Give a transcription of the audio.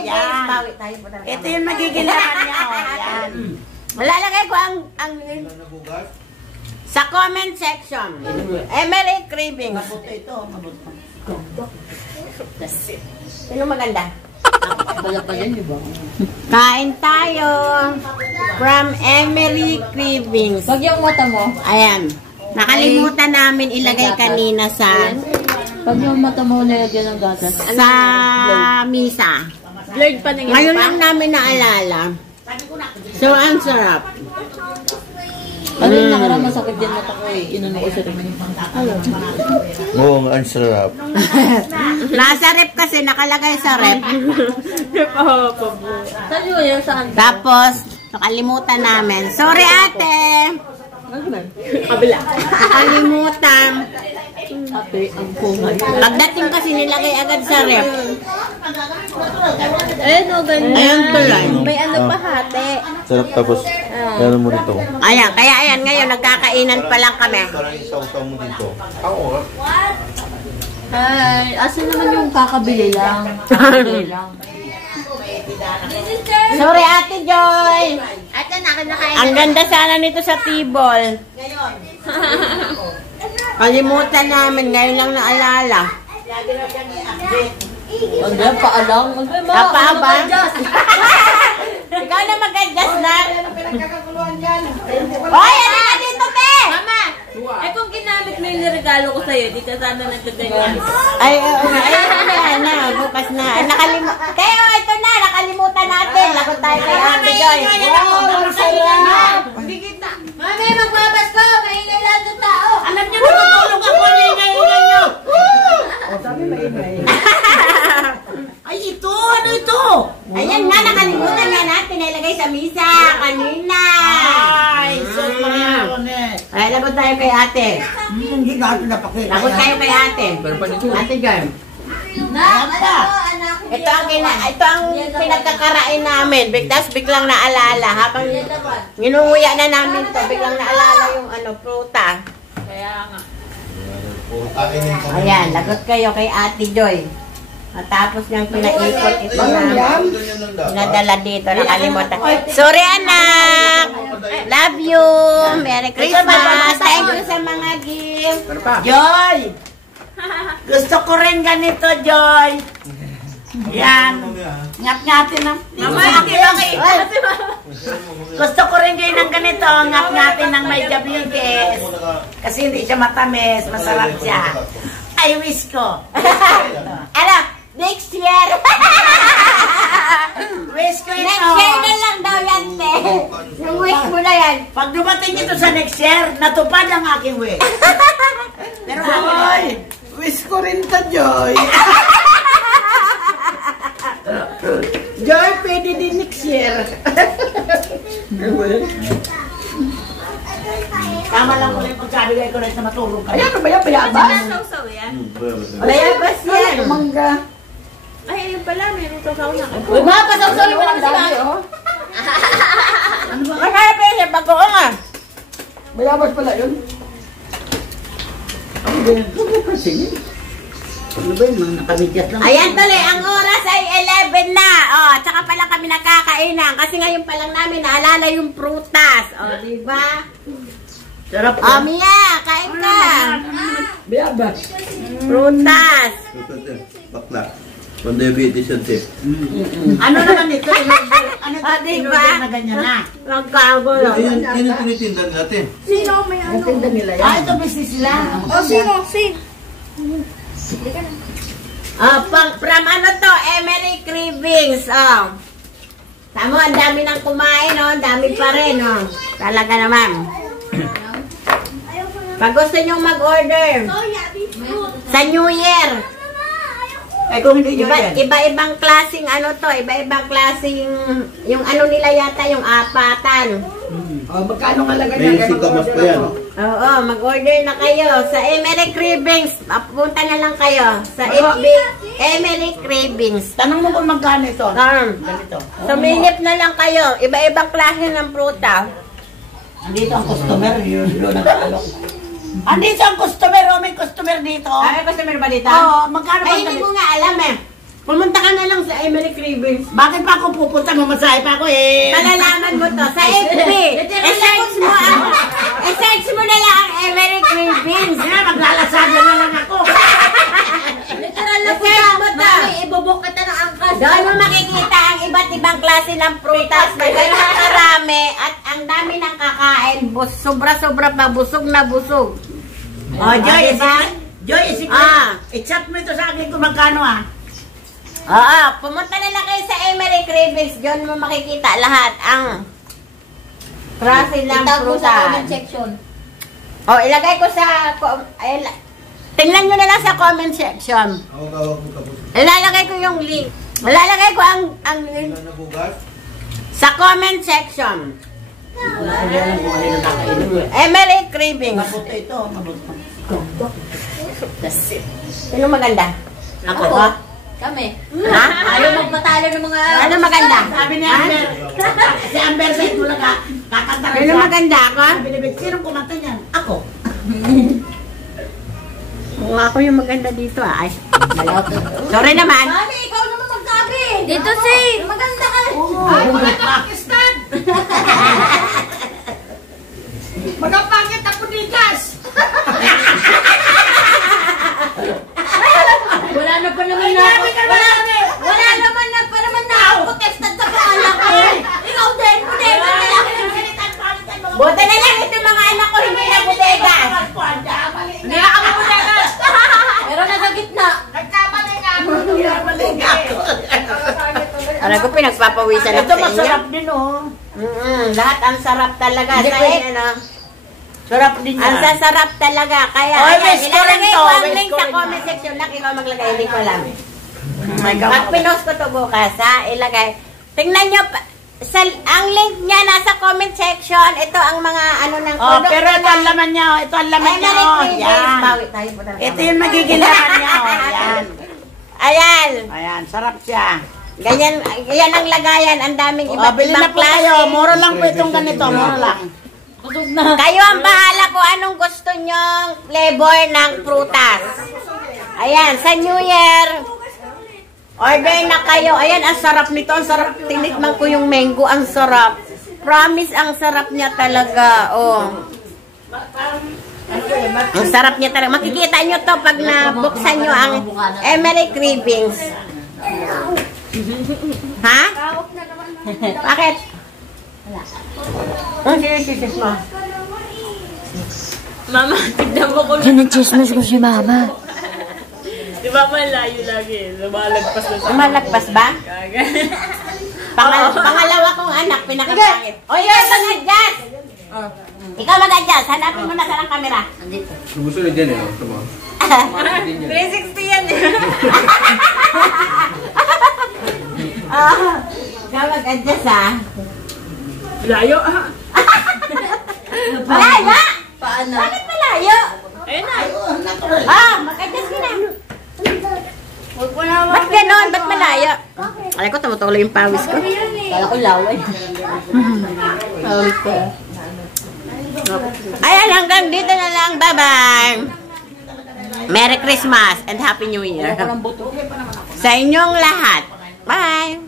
Yan. Bawi tayo po talaga. Ito yung magiging laman niya. Yan. Malalagay ko ang sa comment section. Emery Cravings. Mabuto ito. Mabuto. Sino maganda? Pala-pala niyo ba? Kain tayo from Emery Cravings. Pag yung mata mo, Ayan. Nakalimutan namin ilagay kanina sa pag yung mata mo nilagyan ng gatas. misa. Blurred pa na Ngayon lang namin naalala. So, ang sarap. Ano yung nakarang masakit din mata ko eh. Inuno ko sa rin. Oo, ang sarap. Nasa rep kasi, nakalagay sa rep. Saan yun yung saan? Tapos, nakalimutan namin. Sorry, ate! Kabila. Nakalimutan. Ate, ang kumay. Pagdating kasi nilagay agad sa rep. Eh, no, ganyan. Ayun tuloy. May ano pa hati. Sarap tapos, ano mo dito? Ayan, kaya ayan, ngayon nagkakainan pa lang kami. Parang isaw-saw mo dito. Ay, asan naman yung kakabili lang? Kakabili lang. Sorry, Ate Joy! Ate, nakinakain. Ang ganda sana nito sa table. Kalimutan namin, ngayon lang naalala. Ang ganyan, paalang. Napaaba? Ikaw na mag-adjust na. Hoy, ano ka dito, te? Mama, eh kung ginamit mo yung regalo ko sa'yo, di ka sana nagkaganyan. Ay, bukas na. Teo, ito na, nakalimutan natin. Lagot tayo kay Ate Joy. Wow, ang sarap. Mami, magbabas ko! Maingay lang yung tao! Alam niyo, natutulog ako na ingay-ingay niyo. Ay, ito. Ano ito? Ayan na, nakalimutan na natin. Nilagay sa misa kanina. Ay, sus, mga Ay, lagot tayo kay Ate. hindi natin napakita. Lagot tayo kay Ate. Ate Joy. Ito ang pinagkakarain namin. Biglang naalala. Habang ginunguya na namin to, biglang naalala yung pruta. Kaya nga. Ayan, lagot kayo kay Ate Joy. Matapos niyang pinaikot ito na pinadala dito. Nakalimutan. Sorry, anak! Love you! Merry Christmas! Thank you sa mga gift. Joy! Gusto ko rin ganito, Joy. Yan. Ngap-ngatin ng... Mama, gusto ko rin din ng ganito. Ngap-ngatin ng may diabetes. Kasi hindi siya matamis. Masarap siya. I wish ko. Ano? Next year! Wish ko ito. Next year na lang daw yan, te. Yung wish mo na yan. Pag dumating ito sa next year, natupad ang aking wish. Pero Joy! Wish ko rin to, Joy. Joy, pwede din next year. Tama lang ko na yung pagkabigay ko rin sa matulog ka. Ayan, ano ba yan? Bayabas? Sausaw yan? Bayabas yan. Mangga. Ay, ayun pala, mayroong sausaw na. Uy, mga pasawsaw mo lang sila. Ano ba? Kaya pwede, bagoong nga. Bayabas pala yun. Ano ba yun? Ano ba yun? Ano ba yun? Mga nakamidyat lang. Ayan tuloy, ang oras ay 11 na. Oh, tsaka pala kami nakakainan. Kasi ngayon pa lang namin naalala yung prutas. Oh, di ba? Sarap Oh, Mia, kain ka. Bayabas. Prutas. Bakla. Pan-diabetes yan, Chef. Ano naman ito? Ano ito? Diba? Na ganyan na. Nagkago lang. Ayun, yun ang tinitindan natin. Ang tinda nila yan. Ah, ito business nila. From ano to, Emery Cravings. Oh. Tamo, ang dami nang kumain, oh. Ang dami pa rin, oh. Talaga naman. Pag gusto nyo mag-order sa New Year, Ay, kung hindi nyo yan. iba-ibang klaseng ano to, iba-ibang klaseng, yung ano nila yata, yung apatan. Oh, magkano halaga May niya? sikamas pa yan. Oo, mag-order na kayo sa Emery Cravings. Punta na lang kayo sa FB Emery Cravings. Tanong mo kung magkano ito. Ganito. Sumilip na lang kayo. Iba-ibang klase ng pruta. Andito ang customer. Yun nag-alok. Andito ang customer. Oh, may customer dito. Ay, customer ba dito? Oo, magkano ba Ay, hindi ganito? ko nga alam eh. Pumunta ka na lang sa Emily Cravings. Bakit pa ako pupunta? Mamasahe pa ako eh. Malalaman mo to sa FB. I-search mo na lang ang Emily Cravings. Maglalasada na lang ako. Literal na po I-search mo to. Mami, ibubok kita ng angkas. Doon mo makikita ang iba't ibang klase ng prutas na gano'ng karami at ang dami ng kakain. Sobra-sobra pa, busog na busog. Oh, Joy, diba? Joy, i-chat mo ito sa akin kung magkano Oo, pumunta na lang kayo sa Emily Cravings. Doon mo makikita lahat ang klase ng Itago sa comment prutas. section. O, ilagay ko sa... tingnan nyo na lang sa comment section. Ilalagay ko yung link. Ilalagay ko ang link sa comment section. Emily Cravings. Mabuto ito, mabuto. Sino maganda? Ako. Ako? Kami. Ha? Ayaw magpatalo ng mga... Ano maganda? Sabi ni Amber, si Amber sa ito lang kakanta rin Sino siya. maganda ako? Sabi ni Beth, sinong kumanta niyan? Ako. Ako yung maganda dito Ay. Sorry naman. Mami, ikaw naman magsabi. Dito si. Maganda ka. Ay, maganda Pakistan! Magapangit ako ni Gas! Wala na pa naman na. Wala naman na pa naman na ako tested sa pangalan ko. Ikaw din, bodega na lang. Buti na lang ito mga anak ko hindi na bodega. Hindi na kami bodega. Pero nasa gitna. Nagkamali nga ako. Nagkamali nga ako. Alam ko pinagpapawisan ako Ito sa inyo. masarap din oh. Lahat ang sarap talaga. Hindi Sa pwede. ano? Sarap din Ang yan. sasarap talaga. Kaya Oy, ayan, West Corin ilalagay to, ko ang West link sa Corin comment na. section. Laki ko maglagay, hindi ko alam. My God. Pag pinost ko to bukas, ha, ilagay. Tingnan nyo, ang link niya nasa comment section. Ito ang mga ano ng Oh, produkto pero ito ang ng laman niya oh. Ito ang laman niya Emily oh. Cravings. Yan. Bawi tayo po talaga. Ito yung magiging laman niya oh. Yan. Ayan. Ayan, sarap siya. Ganyan, yan ang lagayan. Ang daming Oh, iba't bili na ibang po klase. kayo. Mura lang po itong ganito. Mura lang. Kayo ang bahala kung anong gusto nyong flavor ng prutas. Ayan, sa New Year, order na kayo. Ayan, ang sarap nito. Ang sarap. Tinikman ko yung mango. Ang sarap. Promise, ang sarap niya talaga. Oh. Ang sarap niya talaga. Makikita nyo to pag nabuksan nyo ang Emily Cravings. Ha? Bakit? Ang sinis mo. Mama, tignan mo ko. Sinachismis ko si Mama. Di ba malayo lagi? Lumalagpas na sa Malagpas ba? kaga. Pangalawa kong anak, pinakapangit. O yun, mag-adjust! Ikaw mag-adjust. Hanapin mo na sa ng camera. Gusto na dyan eh. Ito mo. 360 yan eh. Ikaw mag-adjust ha. Layo Malayo! Paano? Bakit malayo? Ayun na. Mag-adjust ka na. Ba't ganon? Ba't malayo? Alam ko, tumutuloy yung pawis ko. Kala ko laway. Ayan, hanggang dito na lang. Bye-bye! Merry Christmas and Happy New Year! Sa inyong lahat. Bye!